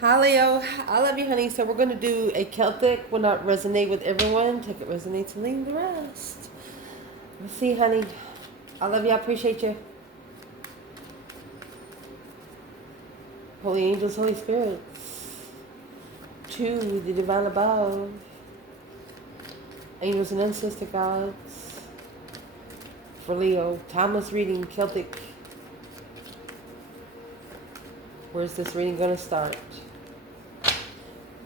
Hi Leo, I love you, honey. So we're going to do a Celtic, will not resonate with everyone. Take it resonates and leave the rest. Let's see, honey. I love you. I appreciate you. Holy angels, Holy spirits. To the divine above. Angels and ancestor gods. For Leo, timeless reading, Celtic. Where's this reading going to start?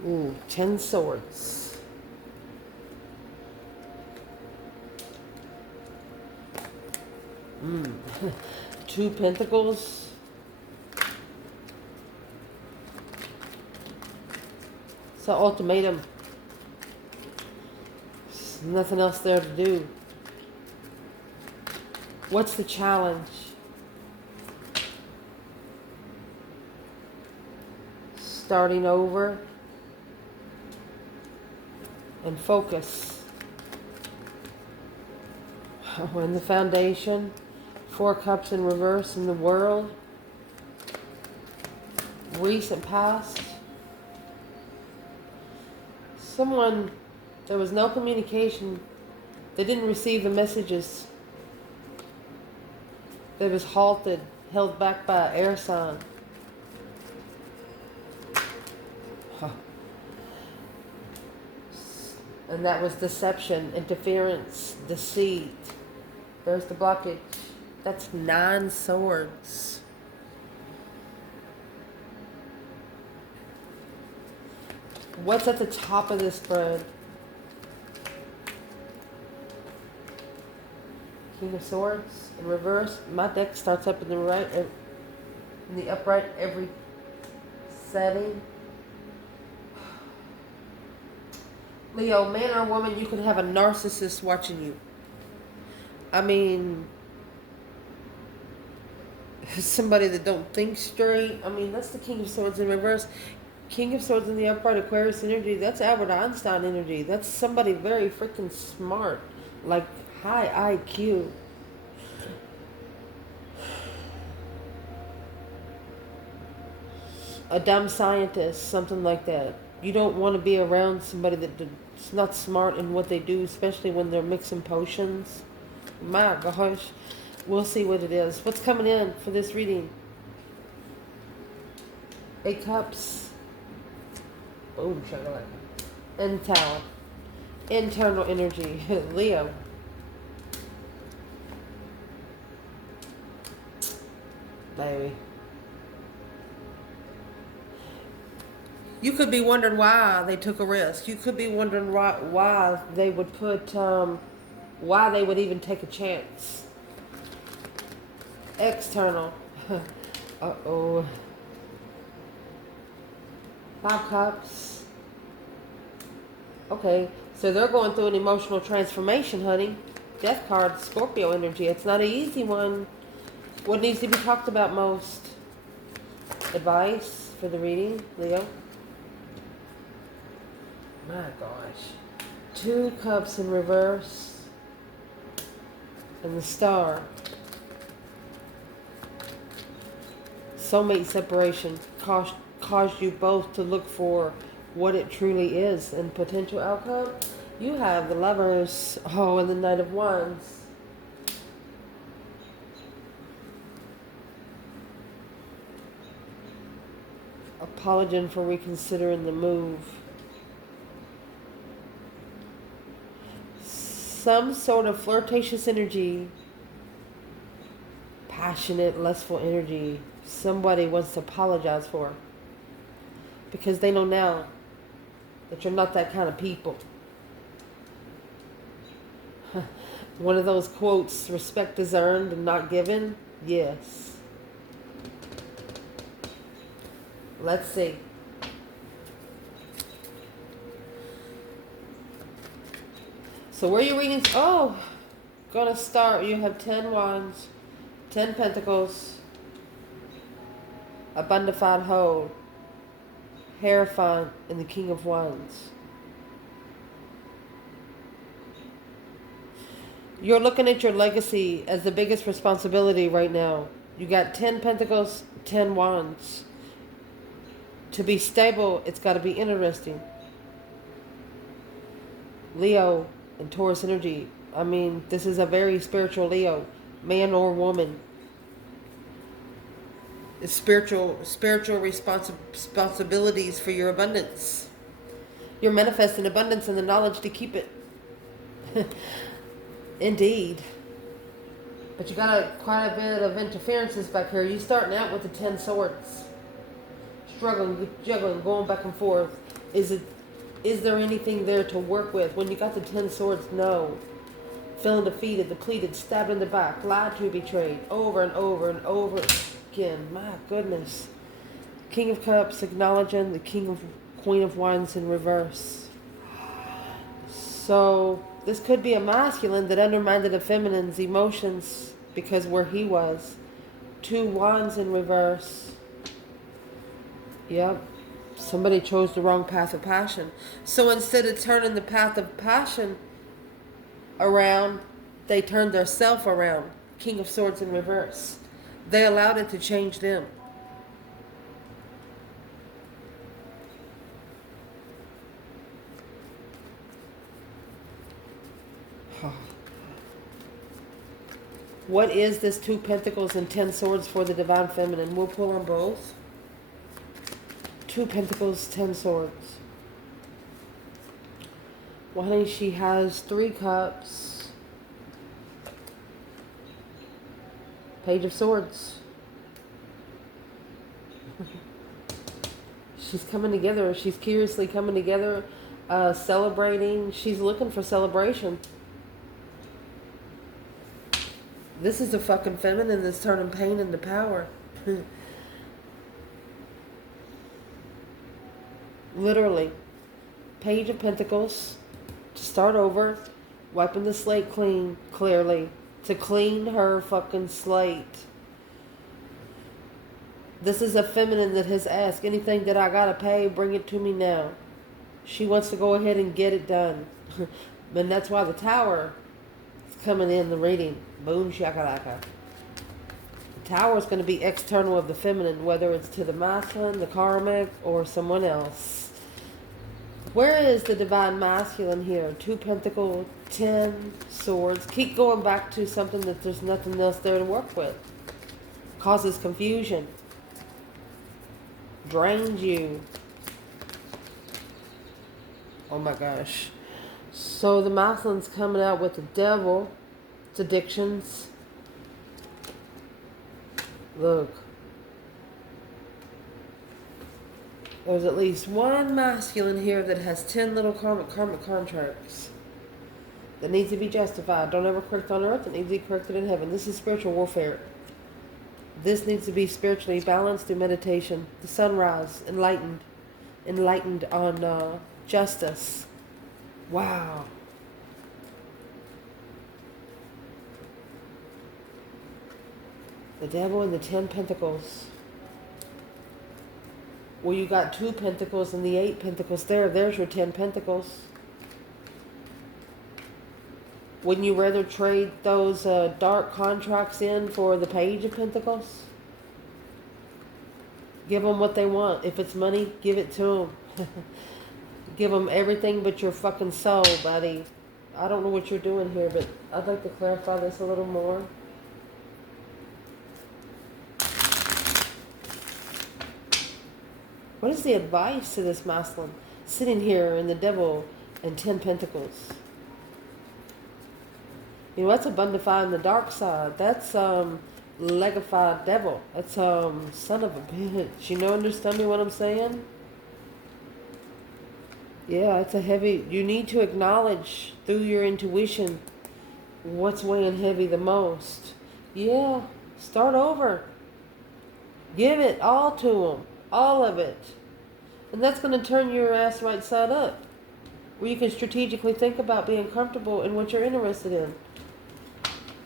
Ooh, 10 swords. Two pentacles. It's an ultimatum. There's nothing else there to do. What's the challenge? Starting over and focus. We're in the foundation. 4 cups in reverse in the world. Recent past. Someone, there was no communication. They didn't receive the messages. They was halted, held back by an air sign. And that was deception, interference, deceit. There's the blockage. That's 9 swords. What's at the top of this spread? King of Swords in reverse. My deck starts up in the right, in the upright every setting. Leo, man or woman, you could have a narcissist watching you. I mean, somebody that don't think straight. I mean, that's the King of Swords in reverse. King of Swords in the upright, Aquarius energy. That's Albert Einstein energy. That's somebody very freaking smart. Like high IQ. A dumb scientist, something like that. You don't want to be around somebody that's not smart in what they do, especially when they're mixing potions. My gosh. We'll see what it is. What's coming in for this reading? 8 cups. Boom, chocolate. And Tower. Internal energy. Leo. Baby. You could be wondering why they took a risk. You could be wondering why they would put, why they would even take a chance. External. Uh-oh. 5 cups. Okay, so they're going through an emotional transformation, honey. Death card, Scorpio energy. It's not an easy one. What needs to be talked about most? Advice for the reading, Leo? My gosh. 2 cups in reverse. And the star. Soulmate separation caused you both to look for what it truly is and potential outcome. You have the Lovers, and the Knight of Wands. Apologizing for reconsidering the move. Some sort of flirtatious energy, passionate, lustful energy, somebody wants to apologize for. Because they know now that you're not that kind of people. One of those quotes, respect is earned and not given. Yes. Let's see. So where are you reading? Oh, gonna start. You have 10 wands, 10 pentacles, a bonafide hold, Hierophant, and the King of Wands. You're looking at your legacy as the biggest responsibility right now. You got 10 pentacles, 10 wands. To be stable, it's got to be interesting. Leo and Taurus energy. I mean, this is a very spiritual Leo, man or woman. It's spiritual responsibilities for your abundance. You're manifesting abundance and the knowledge to keep it. Indeed. But you got quite a bit of interferences back here. You're starting out with the 10 swords. Struggling, juggling, going back and forth. Is there anything there to work with? When you got the 10 swords, no. Feeling defeated, depleted, stabbed in the back, lied to, betrayed, over and over and over again. My goodness. King of Cups, acknowledging the Queen of Wands in reverse. So, this could be a masculine that undermined the feminine's emotions because where he was. 2 wands in reverse. Yep. Somebody chose the wrong path of passion. So instead of turning the path of passion around, they turned their self around. King of Swords in reverse. They allowed it to change them. What is this 2 Pentacles and 10 Swords for the Divine Feminine? We'll pull on both. 2 Pentacles, 10 Swords. Well, honey, she has 3 Cups. Page of Swords. She's coming together. She's curiously coming together, celebrating. She's looking for celebration. This is the fucking feminine that's turning pain into power. Literally. Page of Pentacles. To start over. Wiping the slate clean, clearly. To clean her fucking slate. This is a feminine that has asked, anything that I gotta pay, bring it to me now. She wants to go ahead and get it done. And that's why the Tower is coming in the reading. Boom shakalaka. The Tower is going to be external of the feminine, whether it's to the masculine, the karmic, or someone else. Where is the divine masculine here? 2 Pentacles, 10 Swords. Keep going back to something that there's nothing else there to work with. Causes confusion. Drains you. Oh my gosh. So the masculine's coming out with the Devil. It's addictions. Look. There's at least one masculine here that has 10 little karmic contracts that needs to be justified. Don't ever correct on earth. It needs to be corrected in heaven. This is spiritual warfare. This needs to be spiritually balanced through meditation. The sunrise, enlightened on justice. Wow. The Devil and the 10 Pentacles. Well, you got 2 Pentacles and the 8 Pentacles there. There's your 10 Pentacles. Wouldn't you rather trade those dark contracts in for the Page of Pentacles? Give them what they want. If it's money, give it to them. Give them everything but your fucking soul, buddy. I don't know what you're doing here, but I'd like to clarify this a little more. What is the advice to this masculine sitting here in the Devil and 10 Pentacles? You know, that's a bundified in the dark side. That's legified devil. That's son of a bitch. You know, understand me what I'm saying? Yeah, it's a heavy. You need to acknowledge through your intuition what's weighing heavy the most. Yeah, start over. Give it all to them. All of it. And that's going to turn your ass right side up. Where you can strategically think about being comfortable in what you're interested in.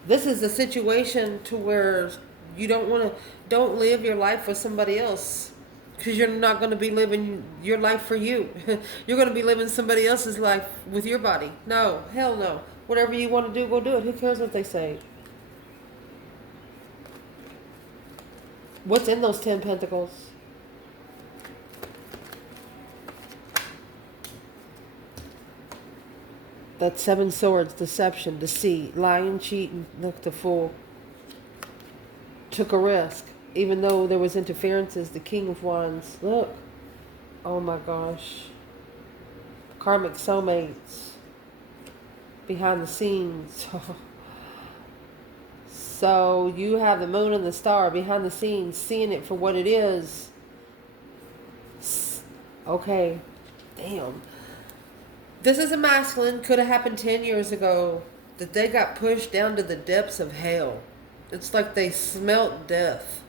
This is a situation to where you don't live your life with somebody else. Because you're not going to be living your life for you. You're going to be living somebody else's life with your body. No, hell no. Whatever you want to do, go do it. Who cares what they say? What's in those 10 Pentacles? That 7 swords, deception, deceit, lying, cheating, look, the fool. Took a risk, even though there was interferences. The King of Wands, look. Oh my gosh. Karmic soulmates. Behind the scenes. So you have the moon and the star behind the scenes, seeing it for what it is. Okay. Damn. This is a masculine. Could have happened 10 years ago. That they got pushed down to the depths of hell. It's like they smelt death.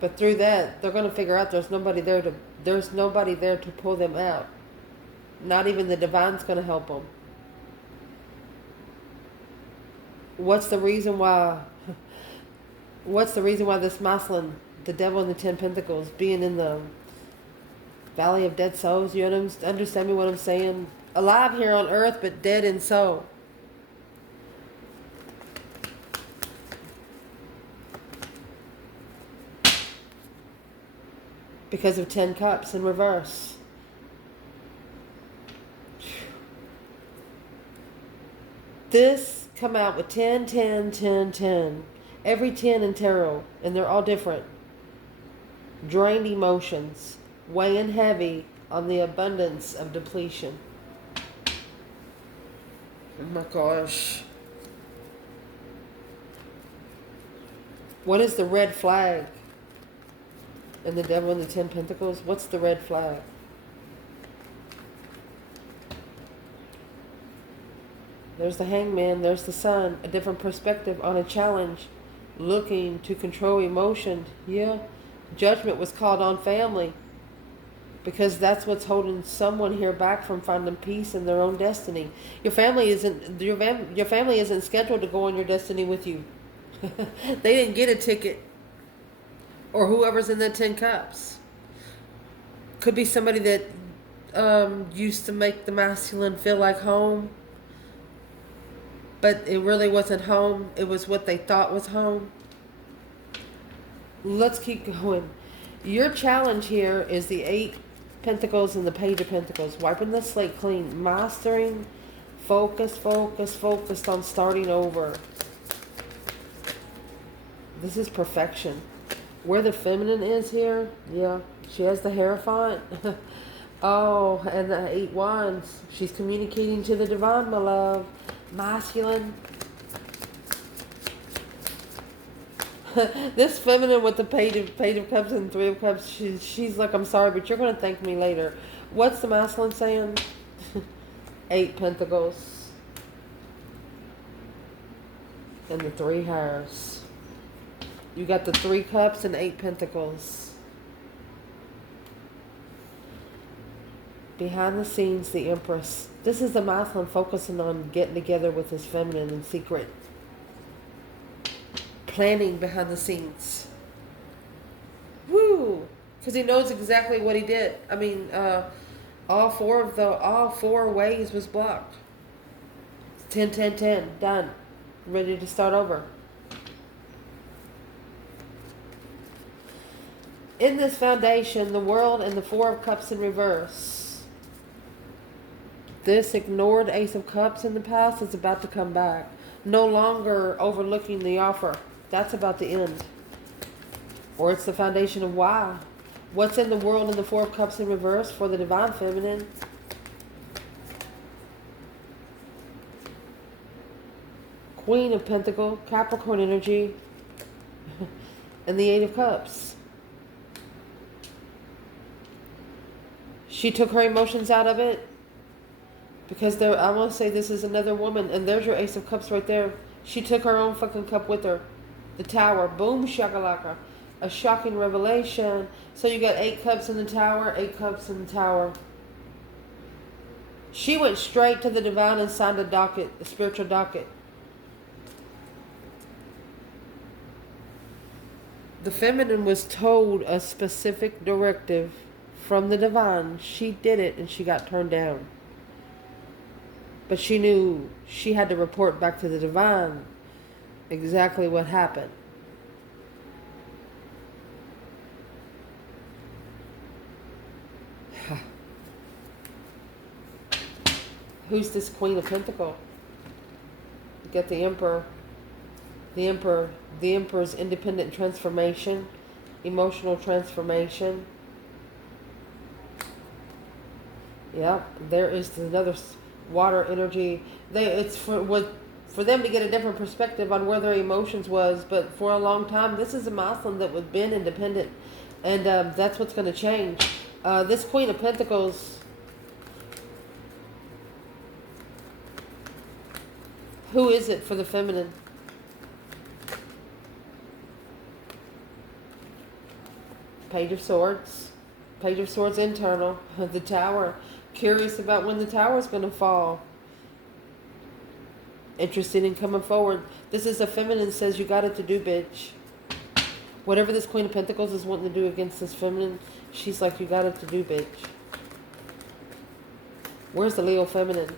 But through that, they're going to figure out there's nobody there to pull them out. Not even the divine's going to help them. What's the reason why this masculine, the devil in the 10 pentacles, being in the valley of dead souls? You understand me what I'm saying? Alive here on earth, but dead in soul. Because of 10 cups in reverse. This come out with 10, 10, 10, 10. Every 10 in tarot, and they're all different. Drained emotions, weighing heavy on the abundance of depletion. Oh my gosh. What is the red flag? And the devil in the 10 pentacles, what's the red flag? There's the hangman, there's the sun, a different perspective on a challenge, looking to control emotion. Yeah, judgment was called on family, because that's what's holding someone here back from finding peace in their own destiny. Your family isn't scheduled to go on your destiny with you. They didn't get a ticket. Or whoever's in the 10 cups. Could be somebody that used to make the masculine feel like home. But it really wasn't home. It was what they thought was home. Let's keep going. Your challenge here is the 8 pentacles and the page of pentacles. Wiping the slate clean. Mastering. Focused on starting over. This is perfection. Where the feminine is here, yeah, she has the Hierophant. Oh, and the 8 wands. She's communicating to the divine, my love. Masculine. This feminine with the page of cups and 3 of cups, she's like, I'm sorry, but you're going to thank me later. What's the masculine saying? 8 pentacles. And the 3 hairs. You got the 3 cups and 8 pentacles. Behind the scenes, the Empress. This is the masculine focusing on getting together with his feminine in secret. Planning behind the scenes. Woo! Because he knows exactly what he did. I mean, all four ways was blocked. 10, 10, 10. Done. Ready to start over. In this foundation, the world and the 4 of cups in reverse. This ignored Ace of Cups in the past is about to come back. No longer overlooking the offer. That's about to end. Or it's the foundation of why. What's in the world and the 4 of cups in reverse for the divine feminine? Queen of Pentacles, Capricorn energy, and the 8 of Cups. She took her emotions out of it because I want to say this is another woman, and there's your Ace of Cups right there. She took her own fucking cup with her. The Tower. Boom shakalaka. A shocking revelation. So you got 8 cups in the Tower, 8 cups in the Tower. She went straight to the divine and signed a docket, a spiritual docket. The feminine was told a specific directive from the divine. She did it and she got turned down. But she knew she had to report back to the divine exactly what happened. Who's this Queen of Pentacles? You got the Emperor. The Emperor. The Emperor's independent transformation. Emotional transformation. Yep. There is another water energy. It's for them to get a different perspective on where their emotions was. But for a long time, this is a Muslim that was been independent. And that's what's going to change. This Queen of Pentacles, who is it for the feminine? Page of Swords. Page of Swords internal. The Tower. Curious about when the Tower is going to fall. Interested in coming forward. This is a feminine says you got it to do, bitch. Whatever this Queen of Pentacles is wanting to do against this feminine, she's like, you got it to do, bitch. Where's the Leo feminine?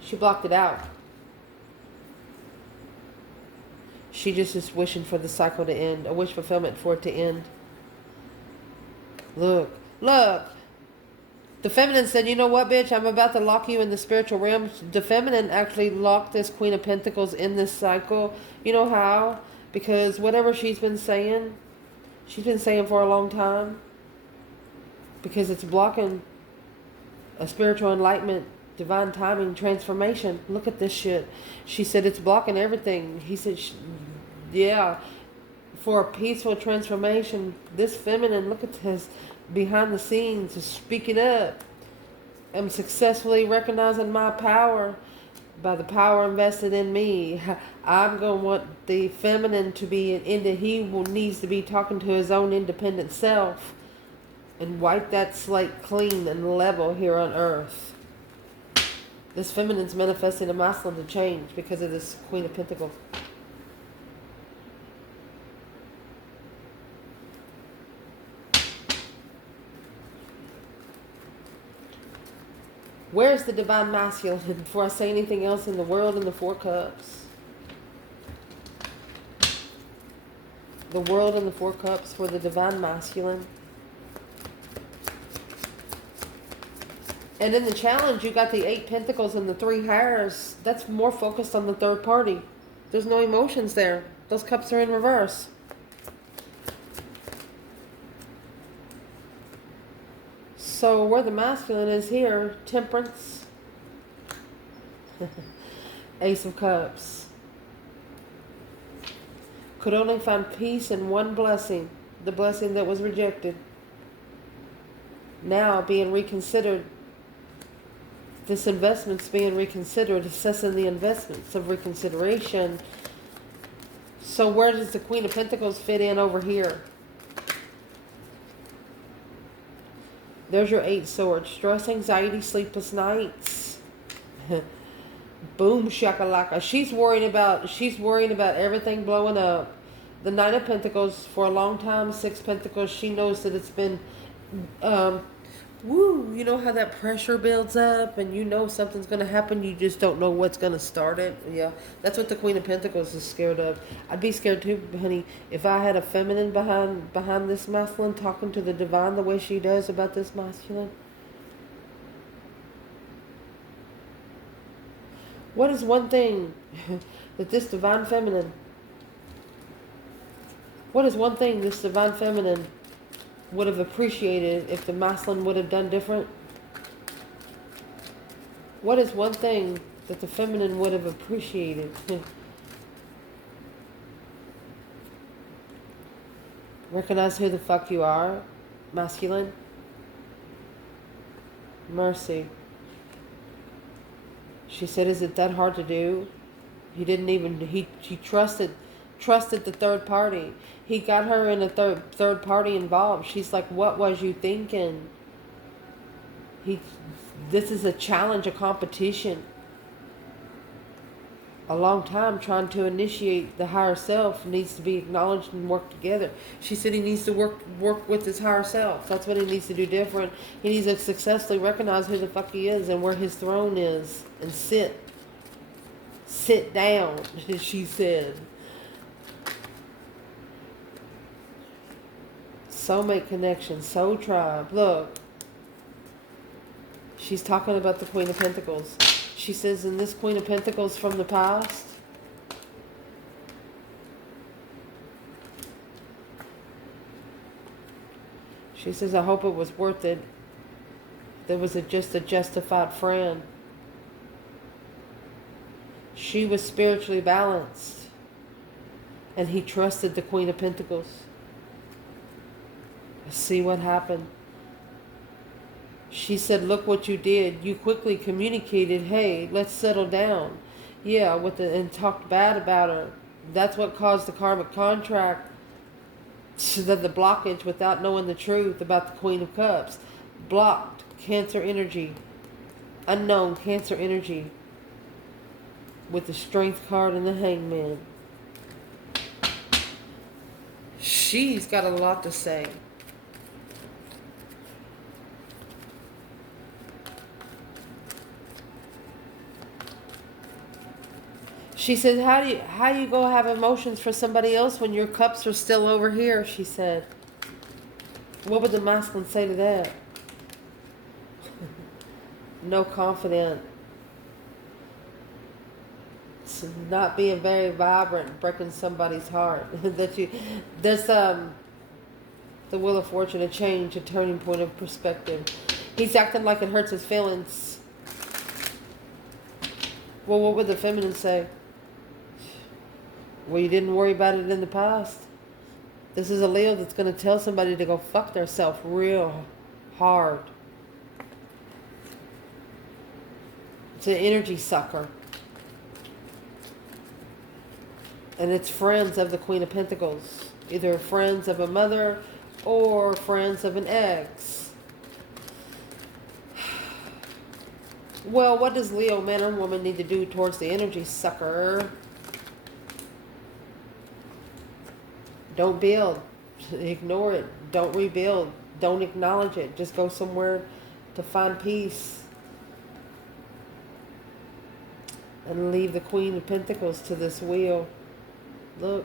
She blocked it out. She just is wishing for the cycle to end. A wish fulfillment for it to end. Look. Look. The feminine said, you know what, bitch? I'm about to lock you in the spiritual realm. The feminine actually locked this Queen of Pentacles in this cycle. You know how? Because whatever she's been saying for a long time. Because it's blocking a spiritual enlightenment, divine timing, transformation. Look at this shit. She said it's blocking everything. He said, yeah, for a peaceful transformation. This feminine, look at this. Behind the scenes is speaking up. I'm successfully recognizing my power by the power invested in me. I'm going to want the feminine to be he needs to be talking to his own independent self and wipe that slate clean and level here on earth. This feminine's manifesting a masculine to change because of this Queen of Pentacles. Where's the divine masculine? Before I say anything else, in the world and the Four Cups. The world and the Four Cups for the divine masculine. And in the challenge, you got the 8 Pentacles and the 3 Hairs. That's more focused on the third party. There's no emotions there. Those cups are in reverse. So where the masculine is here, Temperance, Ace of Cups. Could only find peace in one blessing, the blessing that was rejected. Now being reconsidered. This investment's being reconsidered, assessing the investments of reconsideration. So where does the Queen of Pentacles fit in over here? There's your 8 Swords. Stress, anxiety, sleepless nights. Boom shakalaka. She's worried about everything blowing up. The 9 of Pentacles for a long time. 6 Pentacles. She knows that it's been you know how that pressure builds up and you know something's going to happen, you just don't know what's going to start it. Yeah, that's what the Queen of Pentacles is scared of. I'd be scared too, honey, if I had a feminine behind this masculine talking to the divine the way she does about this masculine. What is one thing that this divine feminine, what is one thing this divine feminine would have appreciated if the masculine would have done different? What is one thing that the feminine would have appreciated? Recognize who the fuck you are, masculine. Mercy. She said, is it that hard to do? He didn't even, he trusted the third party. He got her in a third party involved. She's like, what was you thinking? This is a challenge, a competition. A long time trying to initiate the higher self needs to be acknowledged and work together. She said he needs to work with his higher self. That's what he needs to do different. He needs to successfully recognize who the fuck he is and where his throne is and sit down, she said. Soulmate connection, soul tribe. Look, she's talking about the Queen of Pentacles. She says, in this Queen of Pentacles from the past, she says, I hope it was worth it. There was just a justified friend. She was spiritually balanced. And he trusted the Queen of Pentacles. See what happened. She said, look what you did. You quickly communicated, hey, let's settle down. Yeah, and talked bad about her. That's what caused the karmic contract. The blockage without knowing the truth about the Queen of Cups. Blocked Cancer energy. Unknown Cancer energy. With the Strength card and the Hangman. She's got a lot to say. She said, how you go have emotions for somebody else when your cups are still over here, she said. What would the masculine say to that? No confident. It's not being very vibrant, breaking somebody's heart. There's the Wheel of Fortune, a change, a turning point of perspective. He's acting like it hurts his feelings. Well, what would the feminine say? Well, you didn't worry about it in the past. This is a Leo that's going to tell somebody to go fuck themselves real hard. It's an energy sucker. And it's friends of the Queen of Pentacles. Either friends of a mother or friends of an ex. Well, what does Leo, man or woman, need to do towards the energy sucker? Don't build. Ignore it. Don't rebuild. Don't acknowledge it. Just go somewhere to find peace. And leave the Queen of Pentacles to this wheel. Look.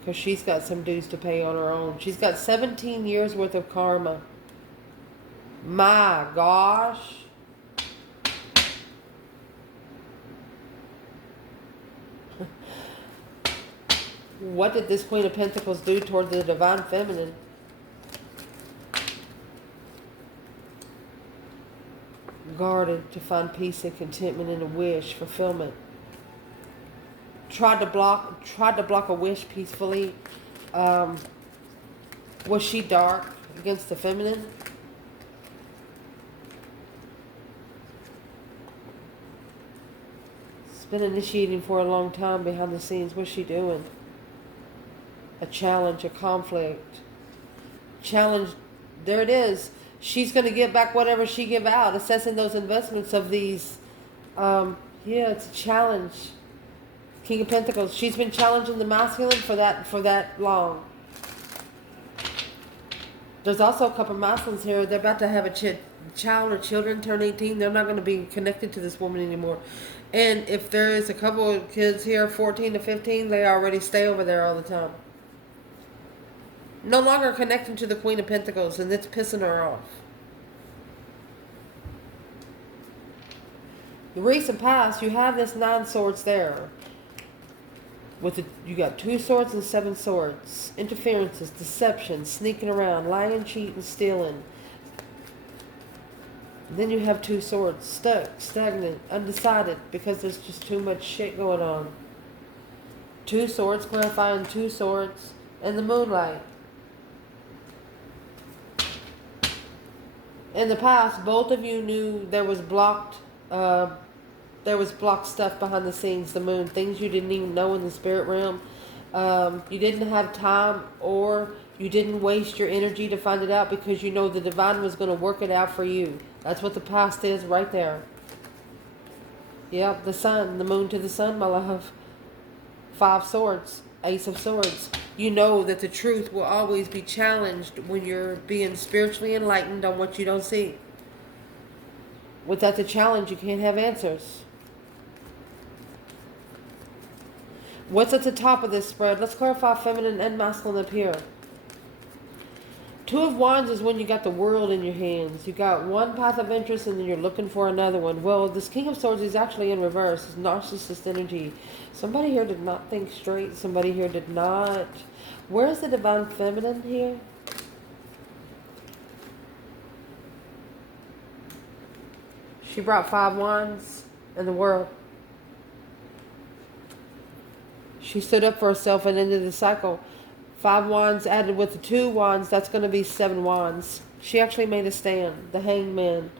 Because she's got some dues to pay on her own. She's got 17 years worth of karma. My gosh. What did this Queen of Pentacles do toward the Divine Feminine? Guarded to find peace and contentment and a wish, fulfillment. Tried to block a wish peacefully. Was she dark against the feminine? It's been initiating for a long time behind the scenes. What's she doing? A challenge, a conflict. Challenge, there it is. She's going to get back whatever she gave out, assessing those investments of these. Yeah, it's a challenge. King of Pentacles. She's been challenging the masculine for that long. There's also a couple of masculines here. They're about to have a child or children turn 18. They're not going to be connected to this woman anymore. And if there is a couple of kids here, 14 to 15, they already stay over there all the time. No longer connecting to the Queen of Pentacles, and it's pissing her off. The recent past, you have this 9 swords there. You got 2 swords and 7 swords. Interferences, deception, sneaking around, lying, cheating, stealing. And then you have 2 swords, stuck, stagnant, undecided, because there's just too much shit going on. 2 swords, clarifying 2 swords, and the moonlight. In the past, both of you knew there was blocked stuff behind the scenes, the moon, things you didn't even know in the spirit realm. You didn't have time, or you didn't waste your energy to find it out because you know the divine was going to work it out for you. That's what the past is right there. Yep, the sun, the moon to the sun, my love. 5 swords, Ace of Swords. You know that the truth will always be challenged when you're being spiritually enlightened on what you don't see. Without the challenge, you can't have answers. What's at the top of this spread? Let's clarify feminine and masculine up here. Two of Wands is when you got the world in your hands. You got one path of interest and then you're looking for another one. Well, this King of Swords is actually in reverse. It's narcissist energy. Somebody here did not think straight. Somebody here did not. Where's the Divine Feminine here? She brought 5 wands in the world. She stood up for herself and ended the cycle. 5 wands added with the 2 wands, that's going to be 7 wands. She actually made a stand. The Hangman,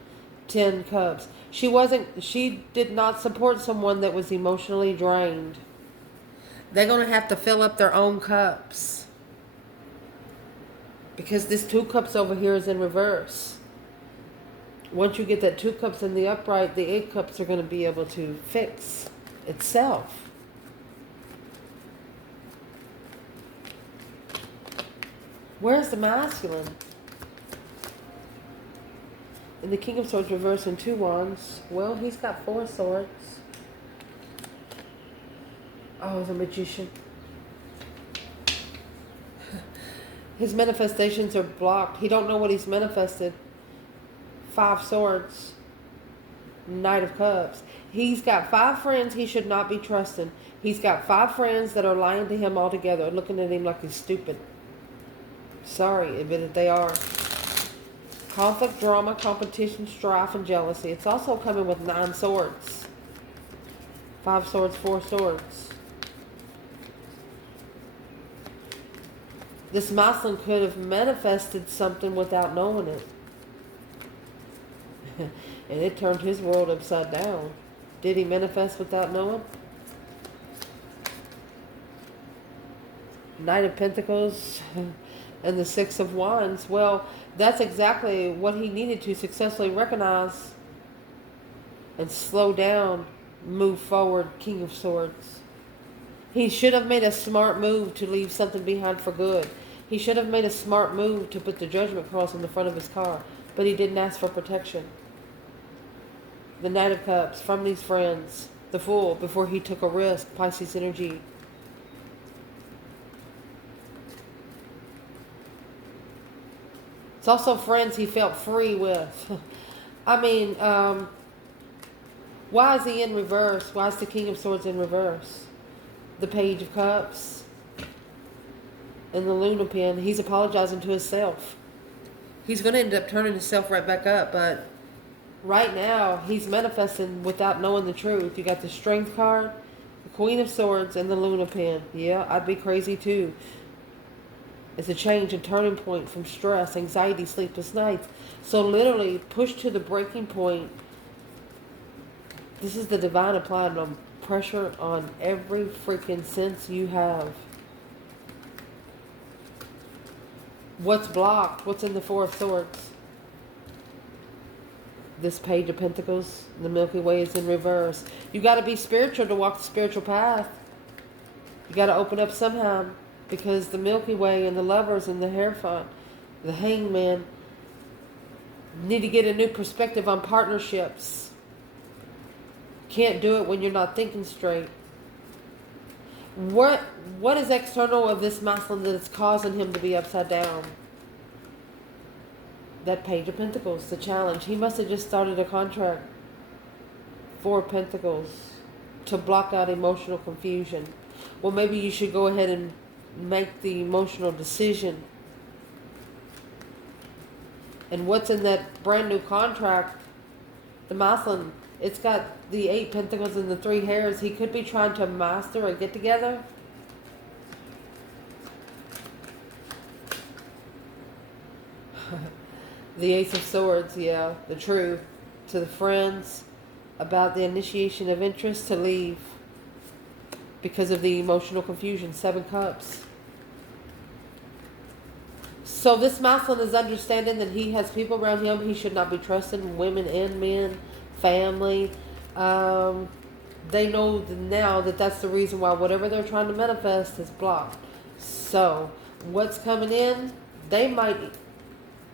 10 cups. She did not support someone that was emotionally drained. They're going to have to fill up their own cups. Because this 2 cups over here is in reverse. Once you get that 2 cups in the upright, the 8 cups are going to be able to fix itself. Where's the masculine? And the King of Swords reverse in 2 wands. Well, he's got 4 swords. Oh, the Magician. His manifestations are blocked. He don't know what he's manifested. 5 swords. Knight of Cups. He's got 5 friends he should not be trusting. He's got 5 friends that are lying to him altogether, looking at him like he's stupid. Sorry, but they are. Conflict, drama, competition, strife, and jealousy. It's also coming with 9 swords. 5 swords, 4 swords. This masculine could have manifested something without knowing it. And it turned his world upside down. Did he manifest without knowing? Knight of Pentacles and the 6 of Wands. Well, that's exactly what he needed to successfully recognize and slow down, move forward. King of Swords. He should have made a smart move to leave something behind for good. He should have made a smart move to put the Judgment Cross in the front of his car. But he didn't ask for protection. The Knight of Cups from these friends. The Fool before he took a risk. Pisces energy. It's also friends he felt free with. I mean, why is he in reverse? Why is the King of Swords in reverse? The Page of Cups and the Luna Pen. He's apologizing to himself. He's going to end up turning himself right back up, but right now he's manifesting without knowing the truth. You got the Strength card, the Queen of Swords, and the Luna Pen. Yeah, I'd be crazy too. It's a change, a turning point from stress, anxiety, sleepless nights. So literally pushed to the breaking point. This is the divine applying pressure on every freaking sense you have. What's blocked? What's in the 4 of Swords? This Page of Pentacles, the Milky Way is in reverse. You got to be spiritual to walk the spiritual path. You got to open up somehow. Because the Milky Way and the Lovers and the Hierophant, the Hangman, need to get a new perspective on partnerships. Can't do it when you're not thinking straight. What is external of this masculine that is causing him to be upside down? That Page of Pentacles, the challenge. He must have just started a contract. 4 Pentacles to block out emotional confusion. Well, maybe you should go ahead and make the emotional decision. And what's in that brand new contract? The masculine, it's got the 8 Pentacles and the 3 hairs. He could be trying to master a get together. The Ace of Swords, yeah, the truth to the friends about the initiation of interest to leave. Because of the emotional confusion. 7 Cups. So this masculine is understanding that he has people around him he should not be trusting. Women and men. Family. They know now that that's the reason why whatever they're trying to manifest is blocked. So what's coming in, they might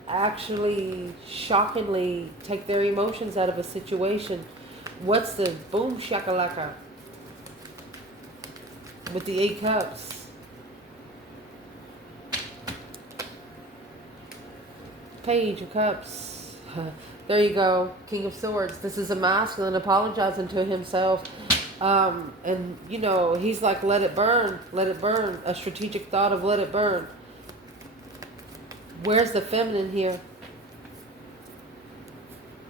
actually shockingly take their emotions out of a situation. What's the boom shakalaka? With the 8 Cups. Page of Cups. There you go. King of Swords. This is a masculine apologizing to himself. And, you know, he's like, let it burn. Let it burn. A strategic thought of let it burn. Where's the feminine here?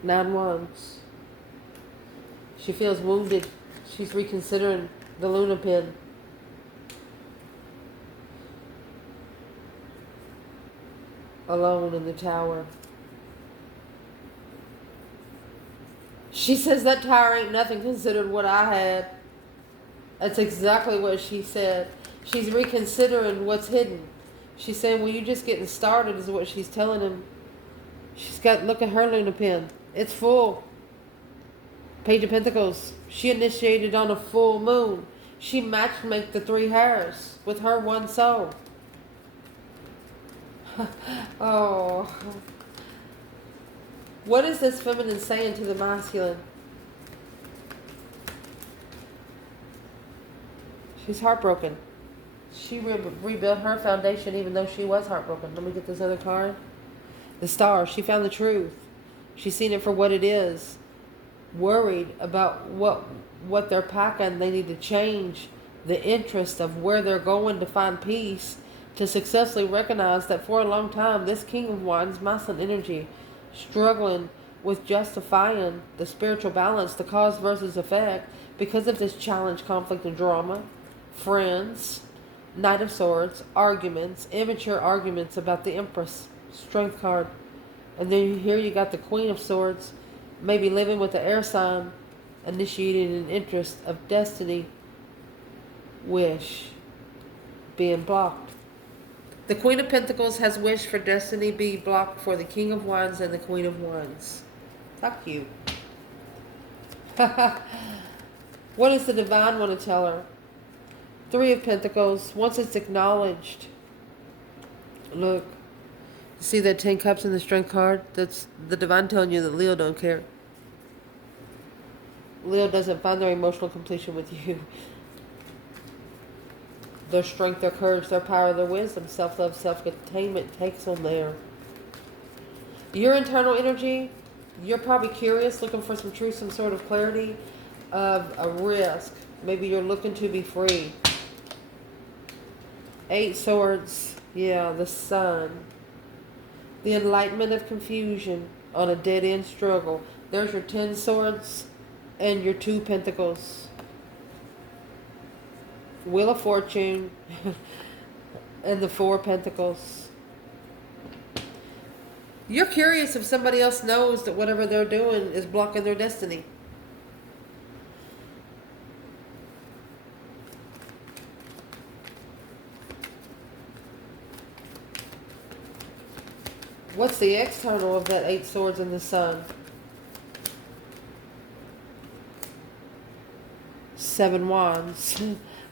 9 Wands. She feels wounded. She's reconsidering the Luna pin. Alone in the Tower. She says that tower ain't nothing considered what I had. That's exactly what she said. She's reconsidering what's hidden. She's saying, well, you're just getting started is what she's telling him. She's got, look at her Luna pin. It's full. Page of Pentacles. She initiated on a full moon. She matchmaked the 3 hairs with her one soul. Oh. What is this feminine saying to the masculine? She's heartbroken. She rebuilt her foundation even though she was heartbroken. Let me get this other card. The Star. She found the truth. She's seen it for what it is. Worried about what they're packing. They need to change the interest of where they're going to find peace, to successfully recognize that for a long time, this King of Wands, masculine energy, struggling with justifying the spiritual balance, the cause versus effect, because of this challenge, conflict, and drama. Friends, Knight of Swords, arguments, immature arguments about the Empress, Strength card. And then here you got the Queen of Swords, maybe living with the air sign, initiating an interest of destiny, wish, being blocked. The Queen of Pentacles has wished for destiny be blocked for the King of Wands and the Queen of Wands. Fuck you. What does the Divine want to tell her? 3 of Pentacles. Once it's acknowledged. Look. See that 10 Cups in the Strength card? That's the Divine telling you that Leo don't care. Leo doesn't find their emotional completion with you. Their strength, their courage, their power, their wisdom, self-love, self-containment takes them there. Your internal energy, you're probably curious, looking for some truth, some sort of clarity of a risk. Maybe you're looking to be free. 8 Swords. Yeah, the Sun. The enlightenment of confusion on a dead-end struggle. There's your 10 Swords and your 2 Pentacles. Wheel of Fortune and the 4 Pentacles. You're curious if somebody else knows that whatever they're doing is blocking their destiny. What's the external of that 8 Swords and the Sun? 7 Wands.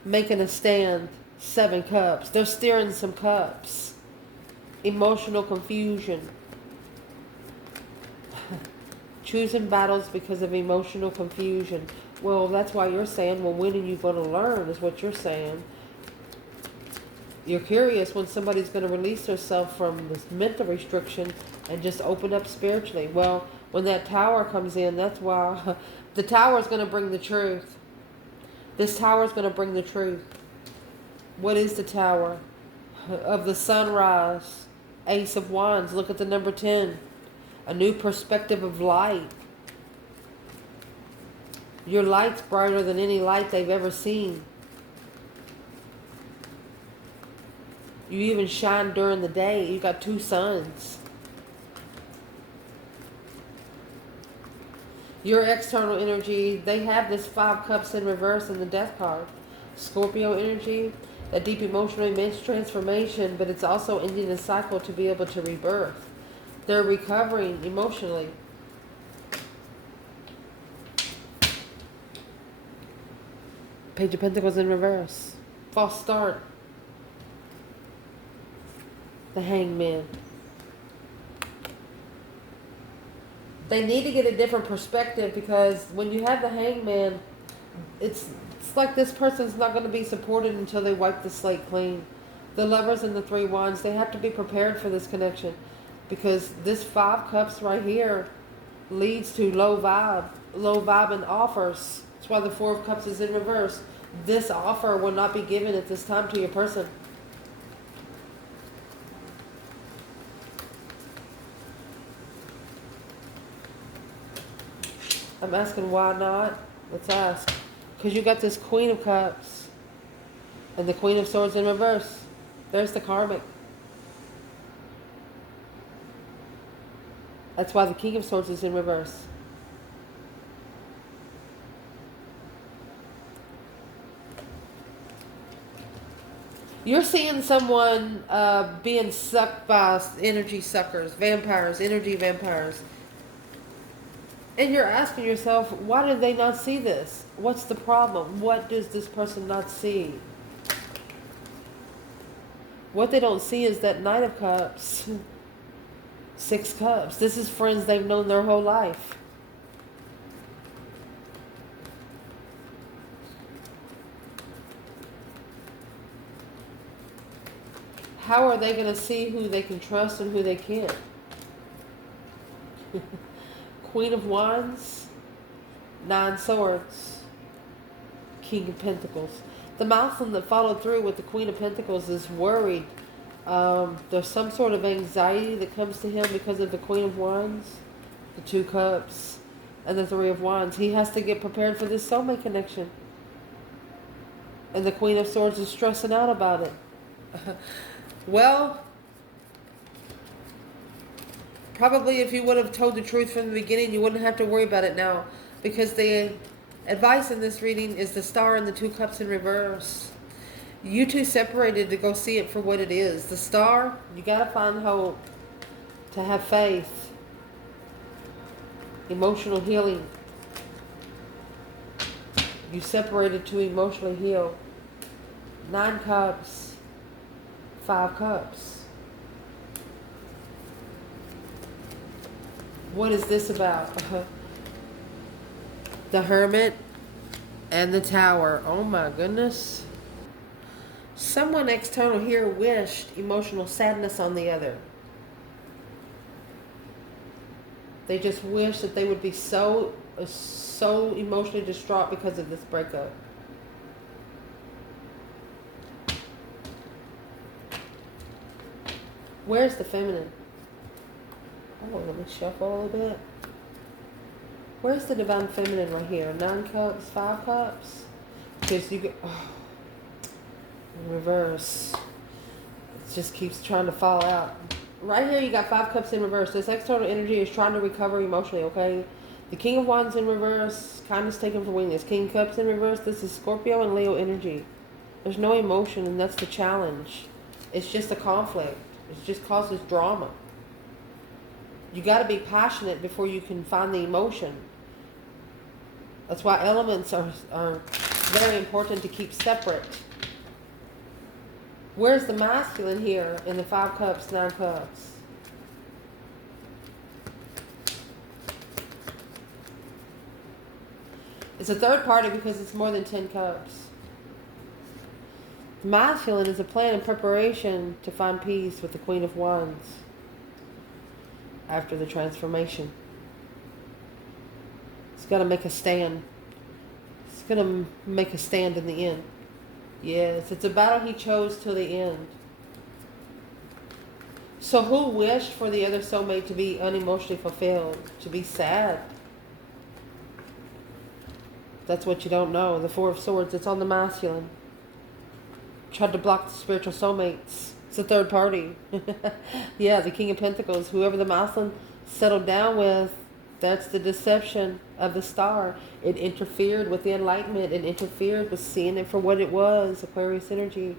Making a stand. 7 Cups. They're steering some cups. Emotional confusion. Choosing battles because of emotional confusion. Well, that's why you're saying, well, when are you going to learn, is what you're saying. You're curious when somebody's going to release themselves from this mental restriction and just open up spiritually. Well, when that Tower comes in, that's why the Tower is going to bring the truth. This Tower is going to bring the truth. What is the Tower? Of the sunrise. Ace of Wands. Look at the number 10. A new perspective of light. Your light's brighter than any light they've ever seen. You even shine during the day. You got 2 suns. Your external energy, they have this 5 Cups in reverse in the Death card. Scorpio energy, a deep emotional immense transformation, but it's also ending a cycle to be able to rebirth. They're recovering emotionally. Page of Pentacles in reverse. False start. The Hangman. They need to get a different perspective, because when you have the Hangman, it's like this person's not going to be supported until they wipe the slate clean. The Lovers and the 3 Wands, they have to be prepared for this connection. Because this 5 cups right here leads to low vibe and offers. That's why the 4 of cups is in reverse. This offer will not be given at this time to your person. I'm asking why not? Let's ask. Because you got this Queen of Cups and the Queen of Swords in reverse. There's the karmic. That's why the King of Swords is in reverse. You're seeing someone being sucked by energy suckers, vampires, energy vampires. And you're asking yourself, why did they not see this? What's the problem? What does this person not see? What they don't see is that Knight of Cups, 6 cups. This is friends they've known their whole life. How are they going to see who they can trust and who they can't? Queen of Wands, 9 swords, King of Pentacles. The Muslim that followed through with the Queen of Pentacles is worried. There's some sort of anxiety that comes to him because of the Queen of Wands, the 2 cups, and the 3 of Wands. He has to get prepared for this soulmate connection. And the Queen of Swords is stressing out about it. Well, probably if you would have told the truth from the beginning, you wouldn't have to worry about it now. Because the advice in this reading is the Star and the 2 cups in reverse. You two separated to go see it for what it is. The Star, you got to find hope, to have faith, emotional healing. You separated to emotionally heal. 9 cups, 5 cups. What is this about? The Hermit and the Tower. Oh my goodness. Someone external here wished emotional sadness on the other. They just wish that they would be so emotionally distraught because of this breakup. Where's the feminine? Oh, let me shuffle a little bit. Where's the divine feminine right here? 9 cups, 5 cups? Because you get... Oh, in reverse. It just keeps trying to fall out. Right here you got 5 cups in reverse. This external energy is trying to recover emotionally, okay? The King of Wands in reverse, kindness taken for weakness. King of Cups in reverse, this is Scorpio and Leo energy. There's no emotion, and that's the challenge. It's just a conflict. It just causes drama. You got to be passionate before you can find the emotion. That's why elements are very important to keep separate. Where's the masculine here in the 5 cups, 9 cups? It's a third party because it's more than 10 cups. The masculine is a plan and preparation to find peace with the Queen of Wands after the transformation. It's got to make a stand. It's going to make a stand in the end. Yes, it's a battle he chose till the end. So who wished for the other soulmate to be unemotionally fulfilled, to be sad? That's what you don't know. The 4 of Swords, it's on the masculine. Tried to block the spiritual soulmates. It's a third party. Yeah, the King of Pentacles. Whoever the masculine settled down with, that's the deception of the Star. It interfered with the enlightenment. It interfered with seeing it for what it was, Aquarius energy.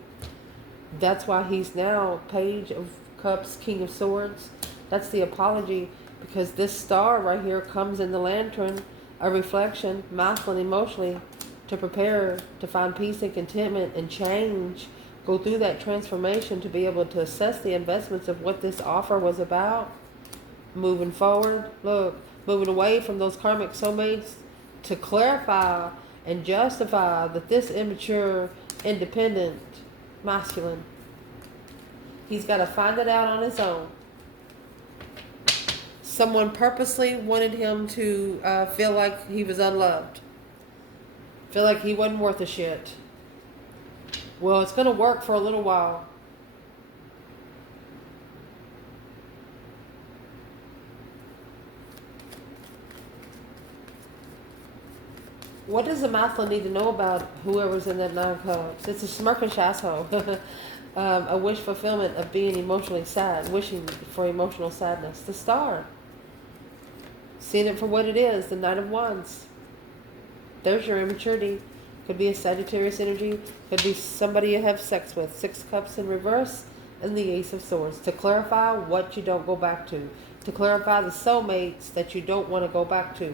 That's why he's now Page of Cups, King of Swords. That's the apology, because this Star right here comes in the lantern, a reflection, masculine emotionally, to prepare to find peace and contentment and change. Go through that transformation to be able to assess the investments of what this offer was about. Moving forward, look, moving away from those karmic soulmates to clarify and justify that this immature, independent, masculine, he's got to find it out on his own. Someone purposely wanted him to feel like he was unloved. Feel like he wasn't worth a shit. Well, it's going to work for a little while. What does a masculine need to know about whoever's in that 9 of Cups? It's a smirkish asshole. A wish fulfillment of being emotionally sad, wishing for emotional sadness. The Star. Seeing it for what it is, the Knight of Wands. There's your immaturity. Could be a Sagittarius energy. Could be somebody you have sex with. 6 Cups in reverse and the Ace of Swords. To clarify what you don't go back to. To clarify the soulmates that you don't want to go back to.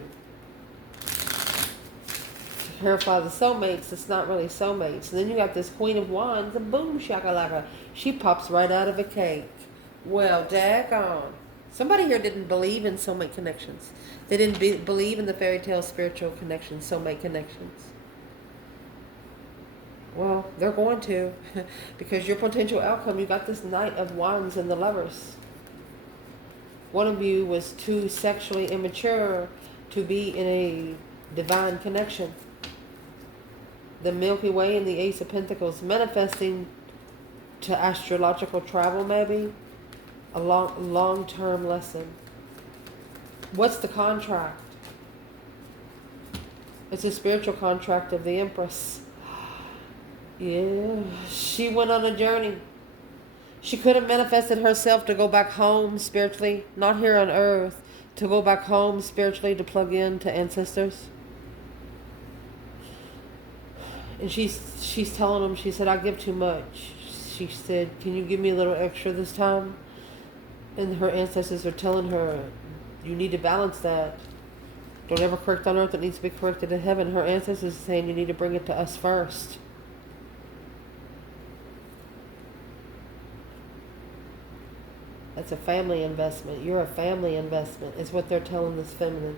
Clarify the soulmates, it's not really soulmates. And then you got this Queen of Wands, and boom, shakalaka. She pops right out of a cake. Well, daggone. Somebody here didn't believe in soulmate connections. They didn't believe in the fairy tale spiritual connections, soulmate connections. Well, they're going to. Because your potential outcome, you got this Knight of Wands and the Lovers. One of you was too sexually immature to be in a divine connection. The Milky Way and the Ace of Pentacles, manifesting to astrological travel, maybe a long-term lesson. What's the contract? It's a spiritual contract of the Empress. Yeah, she went on a journey. She could have manifested herself to go back home spiritually, not here on earth, to go back home spiritually, to plug in to ancestors. And she's telling him, she said, I give too much. She said, can you give me a little extra this time? And her ancestors are telling her, you need to balance that. Don't ever correct on earth, it needs to be corrected in heaven. Her ancestors are saying, you need to bring it to us first. That's a family investment. You're a family investment, is what they're telling this feminine.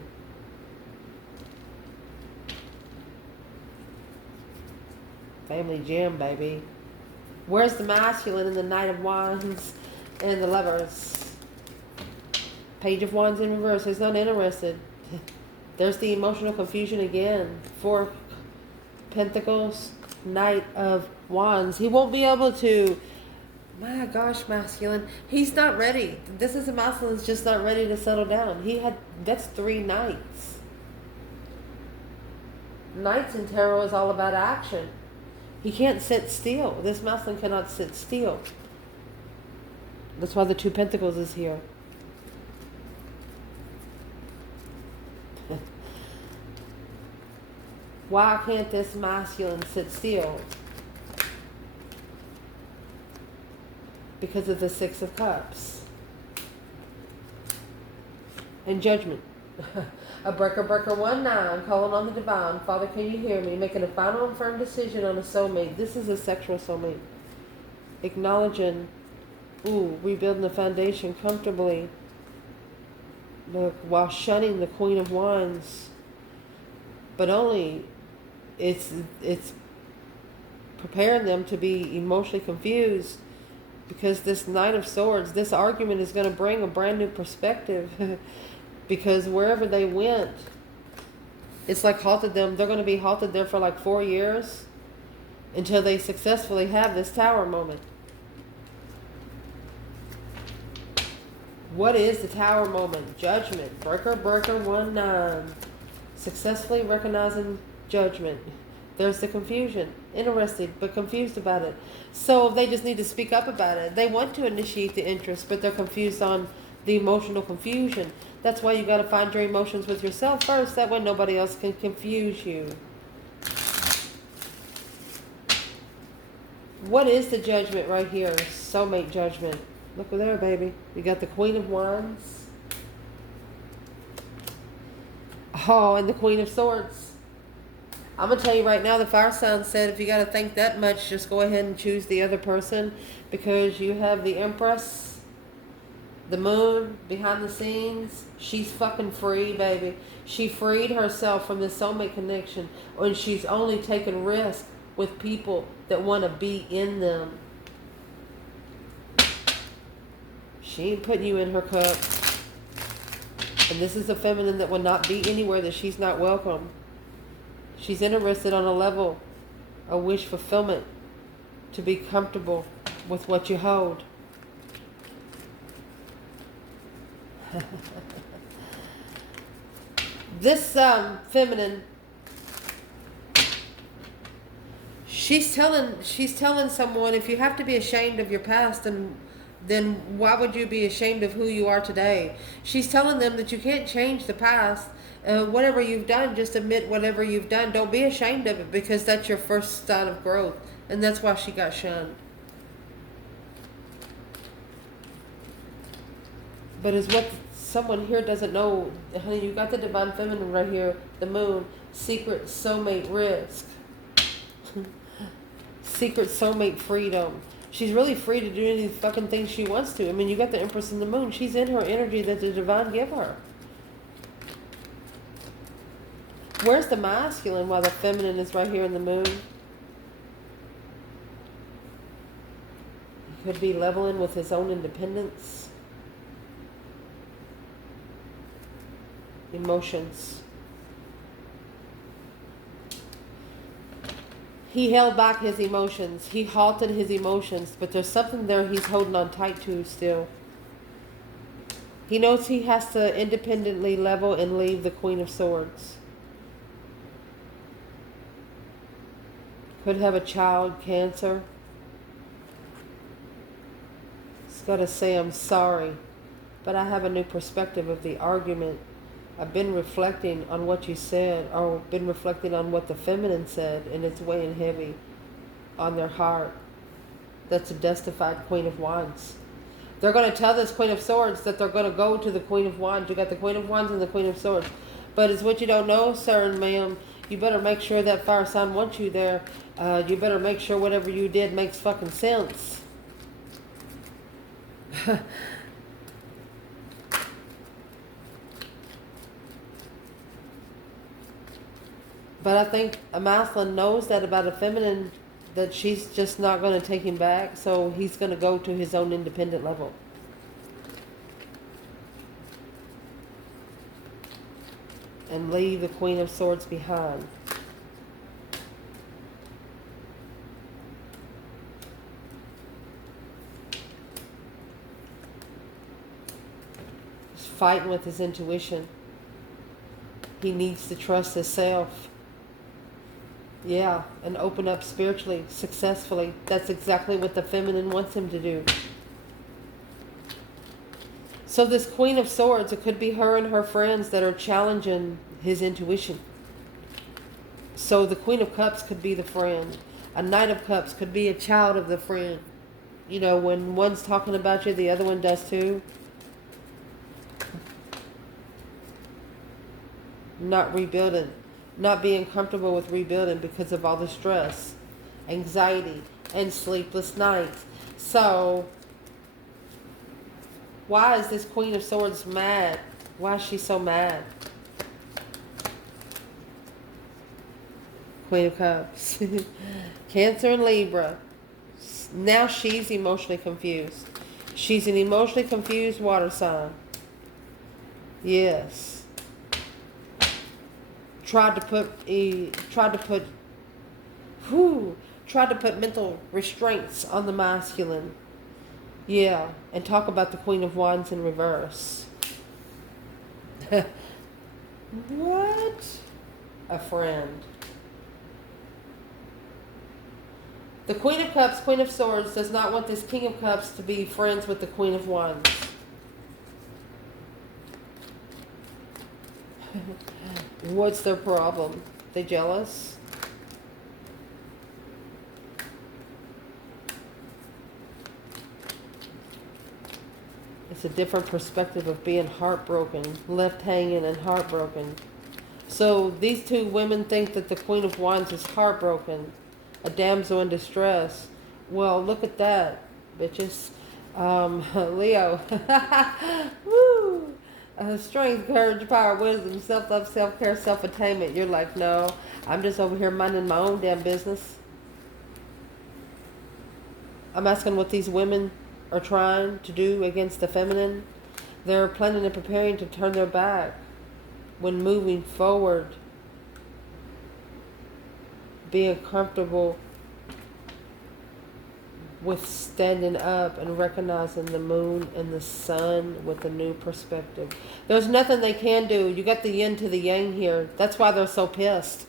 Family gem, baby. Where's the masculine in the Knight of Wands and the Lovers? Page of Wands in reverse. He's not interested. There's the emotional confusion again. 4 Pentacles, Knight of Wands. He won't be able to. My gosh, masculine. He's not ready. This is a masculine that's just not ready to settle down. That's 3 knights. Knights in tarot is all about action. He can't sit still. This masculine cannot sit still. That's why the 2 Pentacles is here. Why can't this masculine sit still? Because of the 6 of Cups. And Judgment. A breaker 1-9, calling on the divine. Father, can you hear me? Making a final and firm decision on a soulmate. This is a sexual soulmate. Acknowledging, rebuilding the foundation comfortably. Look, while shunning the Queen of Wands. But only, it's preparing them to be emotionally confused. Because this Knight of Swords, this argument is going to bring a brand new perspective. Because wherever they went, it's like halted them. They're going to be halted there for like 4 years until they successfully have this Tower moment. What is the Tower moment? Judgment. Breaker 1-9. Successfully recognizing judgment. There's the confusion. Interested, but confused about it. So they just need to speak up about it. They want to initiate the interest, but they're confused on the emotional confusion. That's why you got to find your emotions with yourself first. That way nobody else can confuse you. What is the judgment right here? Soulmate judgment. Look at there, baby. You got the Queen of Wands. Oh, and the Queen of Swords. I'm going to tell you right now, the fire sign said if you got to think that much, just go ahead and choose the other person. Because you have the Empress, the Moon, behind the scenes. She's fucking free, baby. She freed herself from the soulmate connection. And she's only taking risks with people that want to be in them. She ain't putting you in her cup. And this is a feminine that will not be anywhere that she's not welcome. She's interested on a level of wish fulfillment, to be comfortable with what you hold. This feminine, she's telling someone, if you have to be ashamed of your past, then why would you be ashamed of who you are today? She's telling them that you can't change the past. Whatever you've done, just admit whatever you've done. Don't be ashamed of it, because that's your first sign of growth. And that's why she got shunned. But as what someone here doesn't know, honey, you got the divine feminine right here, the moon, secret soulmate risk. Secret soulmate freedom. She's really free to do any fucking thing she wants to. I mean, you got the Empress in the moon. She's in her energy that the divine give her. Where's the masculine while the feminine is right here in the moon? He could be leveling with his own independence. Emotions. He held back his emotions. He halted his emotions, but there's something there he's holding on tight to still. He knows he has to independently level and leave the Queen of Swords. Could have a child, Cancer. He's got to say, I'm sorry, but I have a new perspective of the argument. I've been reflecting on what you said, or been reflecting on what the feminine said, and it's weighing heavy on their heart. That's a justified Queen of Wands. They're going to tell this Queen of Swords that they're going to go to the Queen of Wands. You got the Queen of Wands and the Queen of Swords. But it's what you don't know, sir and ma'am. You better make sure that fire sign wants you there. You better make sure whatever you did makes fucking sense. But I think a masculine knows that about a feminine, that she's just not going to take him back. So he's going to go to his own independent level. And leave the Queen of Swords behind. He's fighting with his intuition. He needs to trust himself. Yeah, and open up spiritually, successfully. That's exactly what the feminine wants him to do. So this Queen of Swords, it could be her and her friends that are challenging his intuition. So the Queen of Cups could be the friend. A Knight of Cups could be a child of the friend. You know, when one's talking about you, the other one does too. Not rebuilding. Not being comfortable with rebuilding because of all the stress, anxiety, and sleepless nights. So, why is this Queen of Swords mad? Why is she so mad? Queen of Cups. Cancer and Libra. Now she's emotionally confused. She's an emotionally confused water sign. Yes. Tried to put mental restraints on the masculine. Yeah, and talk about the Queen of Wands in reverse. What? A friend. The Queen of Cups, Queen of Swords, does not want this King of Cups to be friends with the Queen of Wands. What's their problem? They jealous? It's a different perspective of being heartbroken, left hanging and heartbroken. So these two women think that the Queen of Wands is heartbroken, a damsel in distress. Well, look at that, bitches. Leo. Woo! Strength, courage, power, wisdom, self-love, self-care, self-attainment. You're like, no, I'm just over here minding my own damn business. I'm asking what these women are trying to do against the feminine. They're planning and preparing to turn their back when moving forward, being comfortable with standing up and recognizing the moon and the sun with a new perspective. There's nothing they can do. You got the yin to the yang here. That's why they're so pissed.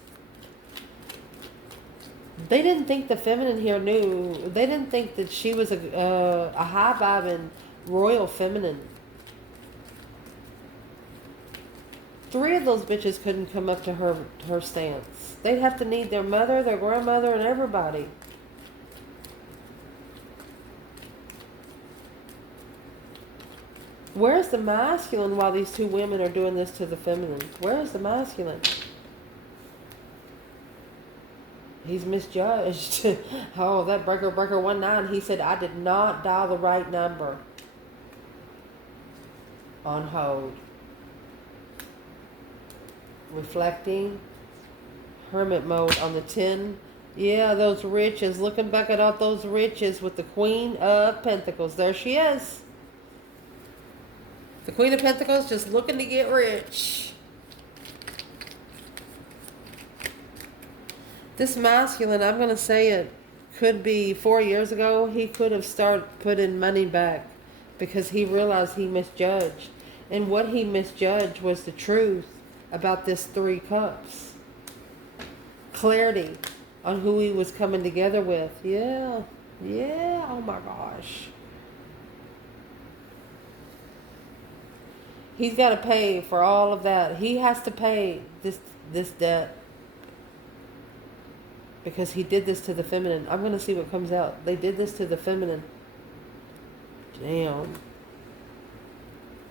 They didn't think the feminine here knew. They didn't think that she was a high-vibing royal feminine. 3 of those bitches couldn't come up to her stance. They'd have to need their mother, their grandmother, and everybody. Where's the masculine while these 2 women are doing this to the feminine? Where's the masculine? He's misjudged. Oh, that breaker 19, he said, I did not dial the right number. On hold. Reflecting. Hermit mode on the 10. Yeah, those riches. Looking back at all those riches with the Queen of Pentacles. There she is. The Queen of Pentacles just looking to get rich. This masculine, I'm going to say it, could be 4 years ago, he could have started putting money back because he realized he misjudged. And what he misjudged was the truth about this 3 cups. Clarity on who he was coming together with. Yeah, oh my gosh. He's got to pay for all of that. He has to pay this debt. Because he did this to the feminine. I'm going to see what comes out. They did this to the feminine. Damn.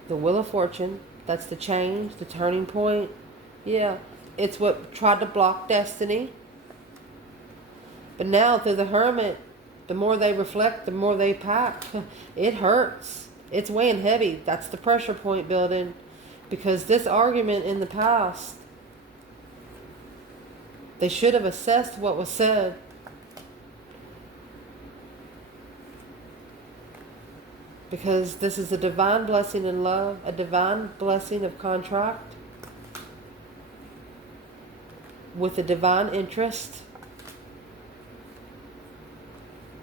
The Wheel of Fortune. That's the change, the turning point. Yeah. It's what tried to block destiny. But now through the Hermit, the more they reflect, the more they pack. It hurts. It's weighing heavy. That's the pressure point building. Because this argument in the past, they should have assessed what was said. Because this is a divine blessing in love, a divine blessing of contract with a divine interest.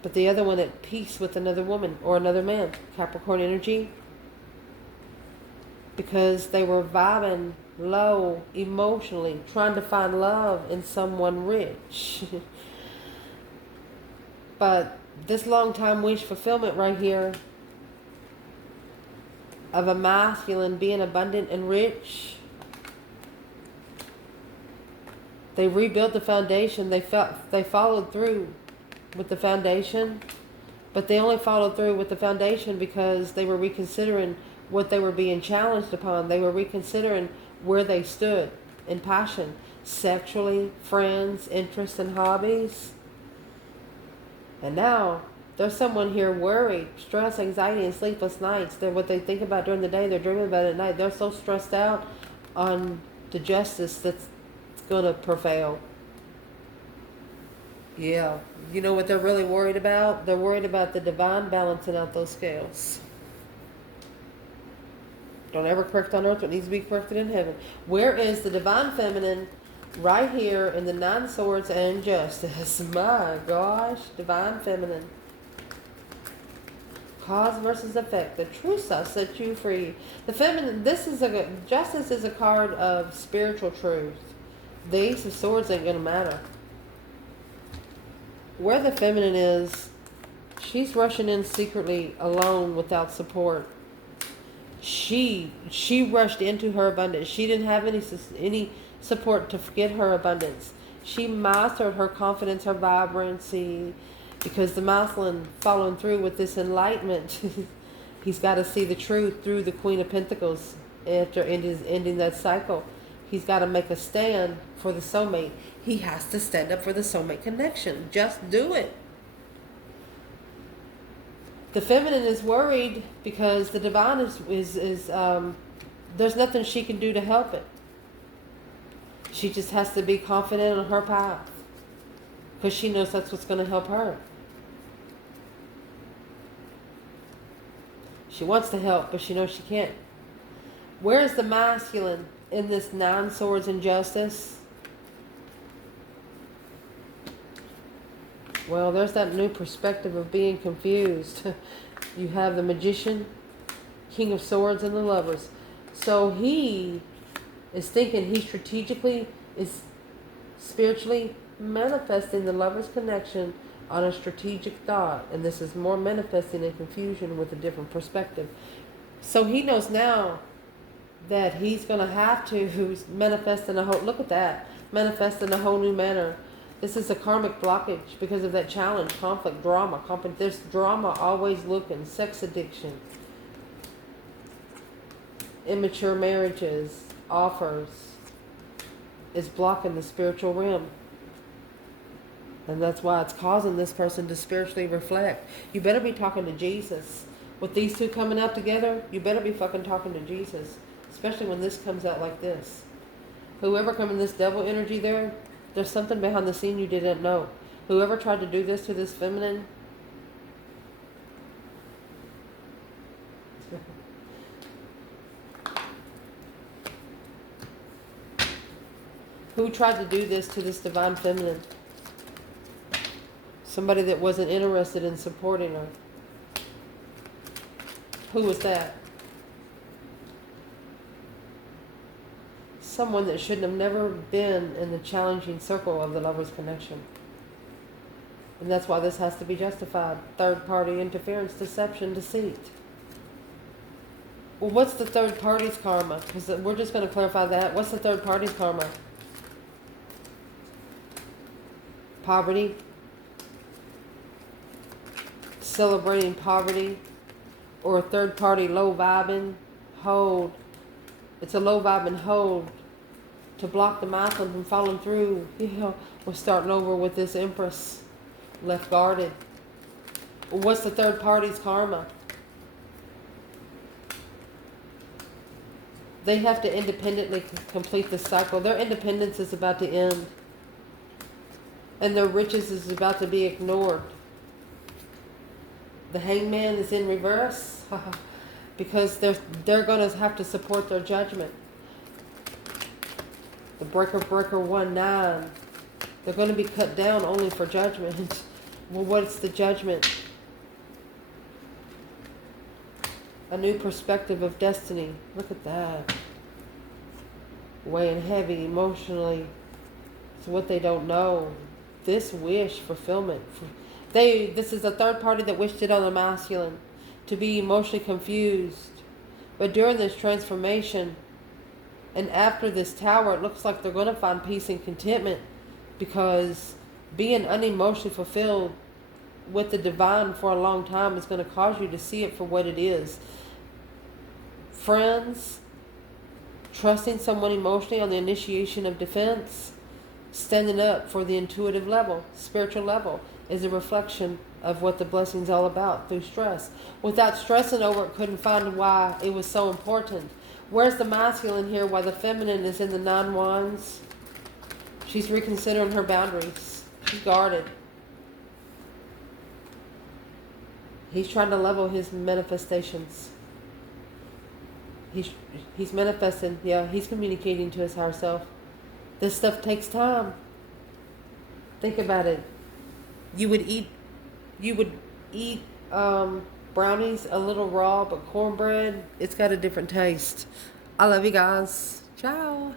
But the other one at peace with another woman or another man, Capricorn energy. Because they were vibing low emotionally, trying to find love in someone rich. But this long time wish fulfillment right here of a masculine being abundant and rich, they rebuilt the foundation. They followed through with the foundation, but they only followed through with the foundation because they were reconsidering what they were being challenged upon. They were reconsidering where they stood in passion, sexually, friends, interests, and hobbies. And now there's someone here worried, stress, anxiety, and sleepless nights. They're what they think about during the day, they're dreaming about it at night. They're so stressed out on the justice that's going to prevail. Yeah. You know what they're really worried about? They're worried about the divine balancing out those scales. Don't ever correct on earth what needs to be corrected in heaven. Where is the divine feminine? Right here in the 9 swords and justice. My gosh. Divine feminine. Cause versus effect. The truth shall set you free. The feminine, justice is a card of spiritual truth. The Ace of Swords ain't going to matter. Where the feminine is, she's rushing in secretly alone without support. She rushed into her abundance. She didn't have any support to get her abundance. She mastered her confidence, her vibrancy, because the masculine following through with this enlightenment, he's got to see the truth through the Queen of Pentacles after ending that cycle. He's got to make a stand for the soulmate. He has to stand up for the soulmate connection. Just do it. The feminine is worried because the divine is there's nothing she can do to help it. She just has to be confident on her path because she knows that's what's going to help her. She wants to help, but she knows she can't Where is the masculine in this 9 swords injustice? Well, there's that new perspective of being confused. You have the magician, king of swords, and the lovers. So he is thinking he strategically is spiritually manifesting the lover's connection on a strategic thought. And this is more manifesting in confusion with a different perspective. So he knows now that he's going to have to manifest in a whole, look at that, manifest in a whole new manner. This is a karmic blockage because of that challenge, conflict, drama. There's drama always looking, sex addiction, immature marriages, offers, is blocking the spiritual realm. And that's why it's causing this person to spiritually reflect. You better be talking to Jesus. With these two coming out together, you better be fucking talking to Jesus. Especially when this comes out like this. Whoever come in this devil energy there's something behind the scene you didn't know. Whoever tried to do this to this feminine, who tried to do this to this divine feminine? Somebody that wasn't interested in supporting her. Who was that? Someone that shouldn't have never been in the challenging circle of the lover's connection. And that's why this has to be justified. Third party interference, deception, deceit. Well, what's the third party's karma? Because we're just going to clarify that. What's the third party's karma? Poverty. Celebrating poverty. Or a third party low vibing. Hold. It's a low vibing hold. To block the masculine from falling through. We're starting over with this Empress. Left guarded. Well, what's the third party's karma? They have to independently complete the cycle. Their independence is about to end. And their riches is about to be ignored. The hangman is in reverse. Because they're going to have to support their judgment. The breaker 1-9. They're going to be cut down only for judgment. Well, what's the judgment? A new perspective of destiny. Look at that. Weighing heavy emotionally. It's what they don't know. This wish fulfillment. This is a third party that wished it on the masculine. To be emotionally confused. But during this transformation and after this tower, it looks like they're going to find peace and contentment, because being unemotionally fulfilled with the divine for a long time is going to cause you to see it for what it is. Friends, trusting someone emotionally on the initiation of defense, standing up for the intuitive level, spiritual level, is a reflection of what the blessing's all about through stress. Without stressing over it, couldn't find why it was so important. Where's the masculine here? Why the feminine is in the 9 wands? She's reconsidering her boundaries. She's guarded. He's trying to level his manifestations. He's manifesting. Yeah, he's communicating to his higher self. This stuff takes time. Think about it. You would eat brownies a little raw, but cornbread, it's got a different taste. I love you guys. Ciao.